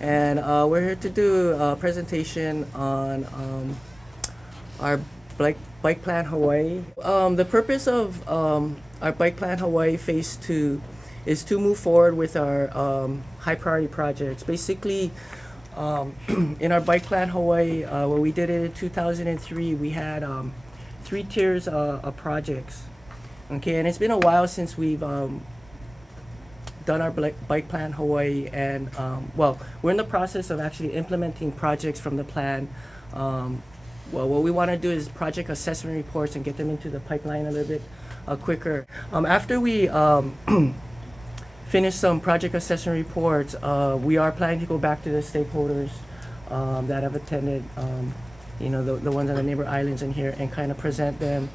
and we're here to do a presentation on our Bike Plan Hawaii. The purpose of our Bike Plan Hawaii Phase 2 is to move forward with our high priority projects. Basically, in our Bike Plan Hawaii, when we did it in 2003, we had 3 tiers of projects. Okay, and it's been a while since we've done our Bike Plan Hawaii, and well, we're in the process of actually implementing projects from the plan. Well, what we want to do is project assessment reports and get them into the pipeline a little bit quicker. After we finish some project assessment reports, we are planning to go back to the stakeholders that have attended, you know, the ones on the neighbor islands in here, and kind of present them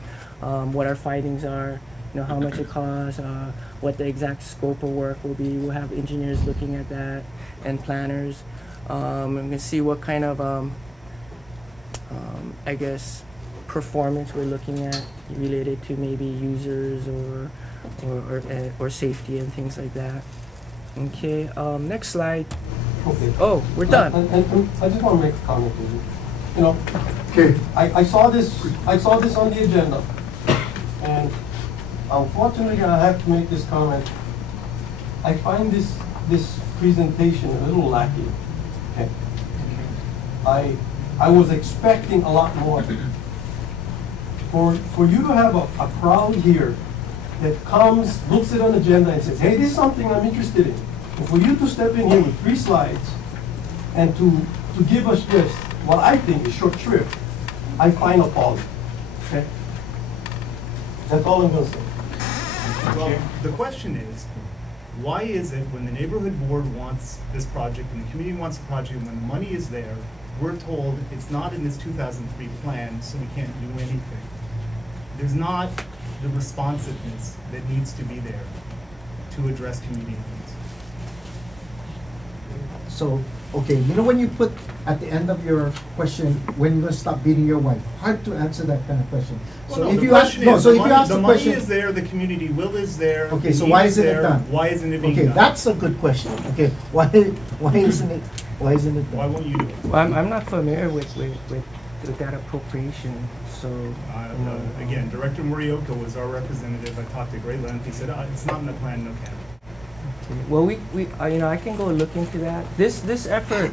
what our findings are, you know, how much it costs, what the exact scope of work will be. We'll have engineers looking at that and planners. And we can see what kind of, I guess, performance we're looking at related to maybe users or safety and things like that. Okay, next slide. Okay. Oh, we're done. And I just want to make a comment. You know, okay. I saw this on the agenda, and unfortunately, I have to make this comment. I find this presentation a little lacking. Okay. I was expecting a lot more. For you to have a crowd here that comes, looks at an agenda and says, hey, this is something I'm interested in. And for you to step in here with 3 slides and to give us just what I think is short shrift, I find appalling. Okay? That's all I'm going to say. Well, the question is, why is it when the neighborhood board wants this project and the community wants the project, and when the money is there, we're told it's not in this 2003 plan, so we can't do anything? There's not the responsiveness that needs to be there to address community needs. So, okay, you know when you put at the end of your question, when you're going to stop beating your wife, hard to answer that kind of question. Well, so no, if the you ask, question is, the money question, is there, the community will is there. Okay, so need why is isn't it there, done? Why isn't it being okay, done? that's a good question. Okay, why isn't it done? Why won't you do it? Well, I'm not familiar with that appropriation, so. You know, again, Director Morioka was our representative. I talked at great length. He said, it's not in the plan, no can. Okay. Well, we you know, I can go look into that. This effort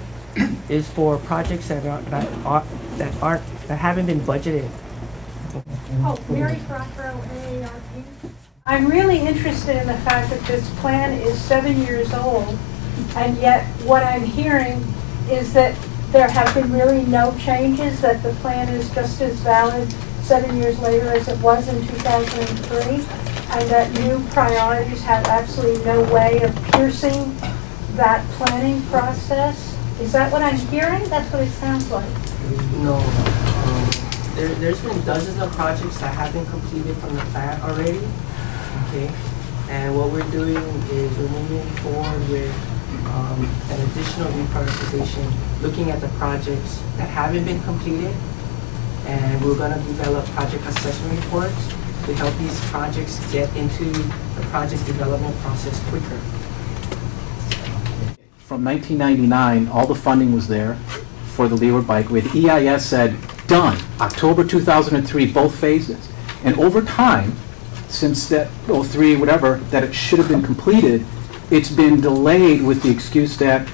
is for projects that haven't been budgeted. Oh, Mary Crothrow, AARP. I'm really interested in the fact that this plan is 7 years old, and yet what I'm hearing is that there have been really no changes, that the plan is just as valid 7 years later as it was in 2003, and that new priorities have absolutely no way of piercing that planning process. Is that what I'm hearing? That's what it sounds like. No. There's been dozens of projects that have been completed from the plan already. Okay. And what we're doing is we're moving forward with an additional reprioritization, looking at the projects that haven't been completed, and we're going to develop project assessment reports to help these projects get into the project development process quicker. From 1999, all the funding was there for the Leeward Bikeway. The EIS said, done, October 2003, both phases. And over time, since that 03, whatever, that it should have been completed, it's been delayed with the excuse that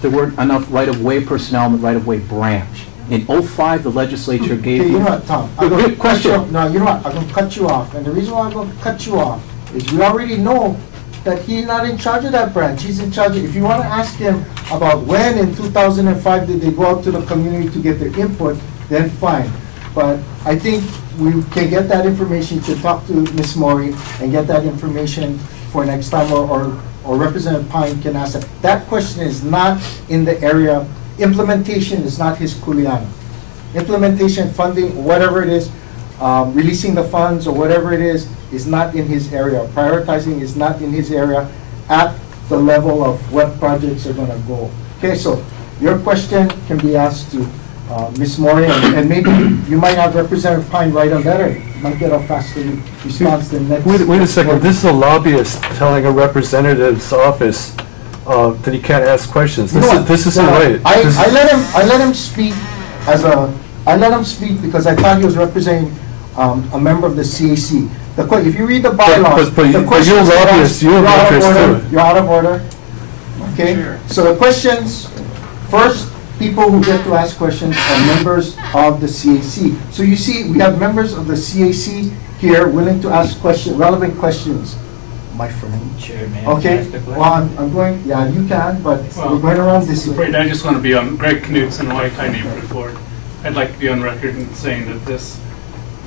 there weren't enough right-of-way personnel in the right-of-way branch. In 05, the legislature gave... Okay, you know what, Tom? Question. No, you know what? I'm going to cut you off. And the reason why I'm going to cut you off is we already know that he's not in charge of that branch. He's in charge of... If you want to ask him about when in 2005 did they go out to the community to get their input, then fine. But I think we can get that information to talk to Ms. Mori and get that information for next time, or Representative Pine can ask that. That question is not in the area. Implementation is not his kuleana. Implementation, funding, whatever it is, releasing the funds or whatever it is not in his area. Prioritizing is not in his area at the level of what projects are going to go. Okay, so your question can be asked to Ms. Mori, and maybe you might have Representative Pine write a letter. You might get a faster response than next. Wait a second. This is a lobbyist telling a representative's office that he can't ask questions. You know what? This isn't right. I let him speak I let him speak because I thought he was representing a member of the CAC. If you read the bylaws, but you're a lobbyist. You're a lobbyist too. You're out of order. Okay. Sure. So the questions first. People who get to ask questions are members of the CAC. So you see, we have members of the CAC here willing to ask relevant questions. My friend. Chairman. Okay. Well, I'm going. Yeah, you can, but we're going around this way. I just want to be on Greg Knutson, Waikato Neighborhood Board. I'd like to be on record in saying that this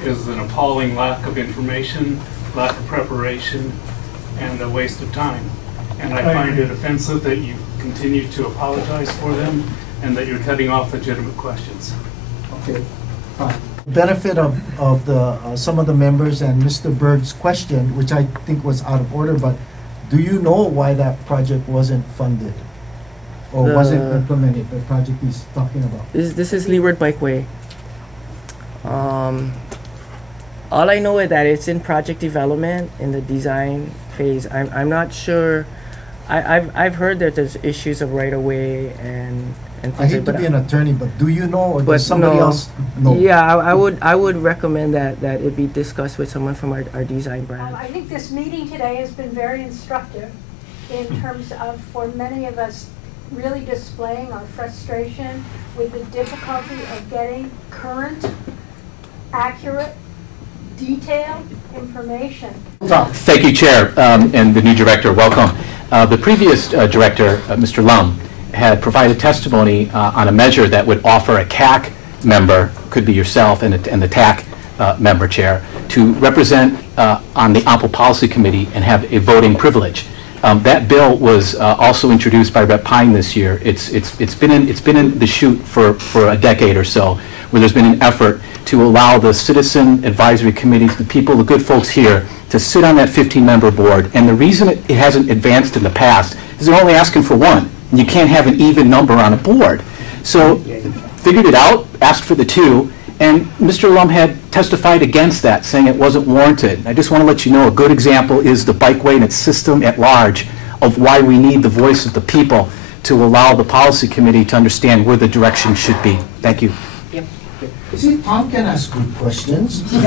is an appalling lack of information, lack of preparation, and a waste of time. And I find it offensive that you continue to apologize for them and that you're cutting off legitimate questions. Okay, fine. Benefit of the some of the members and Mr. Berg's question, which I think was out of order, but do you know why that project wasn't funded or wasn't implemented? The project he's talking about. This is Leeward Bikeway. All I know is that it's in project development in the design phase. I'm not sure. I've heard that there's issues of right of way and I hate to be an attorney, but do you know, or does somebody else know? Yeah, I would recommend that it be discussed with someone from our design branch. I think this meeting today has been very instructive in terms of, for many of us, really displaying our frustration with the difficulty of getting current, accurate, detailed information. Thank you, Chair, and the new director. Welcome. The previous director, Mr. Lum, had provided testimony on a measure that would offer a CAC member, could be yourself and the TAC member chair, to represent on the Ompo Policy Committee and have a voting privilege. That bill was also introduced by Rep. Pine this year. It's been in the chute for a decade or so, where there's been an effort to allow the citizen advisory committees, the people, the good folks here, to sit on that 15-member board. And the reason it hasn't advanced in the past is they're only asking for one. And you can't have an even number on a board. So figured it out, asked for the two, and Mr. Lum had testified against that, saying it wasn't warranted. I just want to let you know a good example is the Bikeway and its system at large of why we need the voice of the people to allow the policy committee to understand where the direction should be. Thank you. See, Tom can ask good questions. Will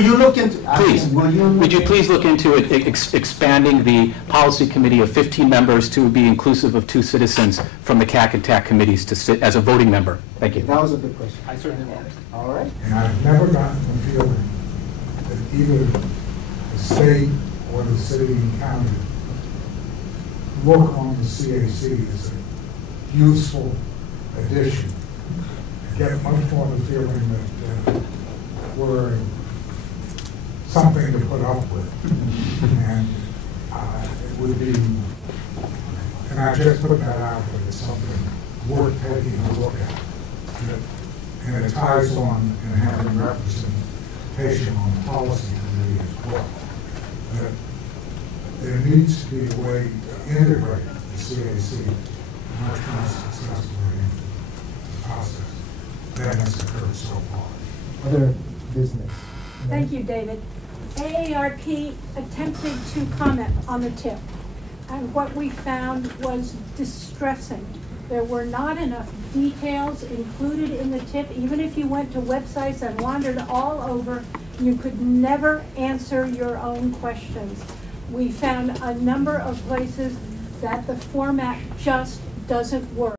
you look into? Please, would you please look into it, expanding the policy committee of 15 members to be inclusive of 2 citizens from the CAC and TAC committees to sit as a voting member? Thank you. That was a good question. I certainly will. All right. And I've never gotten the feeling that either the state or the city and county look on the CAC as a useful addition. I get much more the feeling that we're something to put up with. And it would be, and I just put that out there, it's something worth taking a look at. And it ties on and having representation on the policy committee as well. That there needs to be a way to integrate the CAC much more successfully into the process than has occurred so far. Other business. Thank you, David. AARP attempted to comment on the tip, and what we found was distressing. There were not enough details included in the tip. Even if you went to websites and wandered all over, you could never answer your own questions. We found a number of places that the format just doesn't work.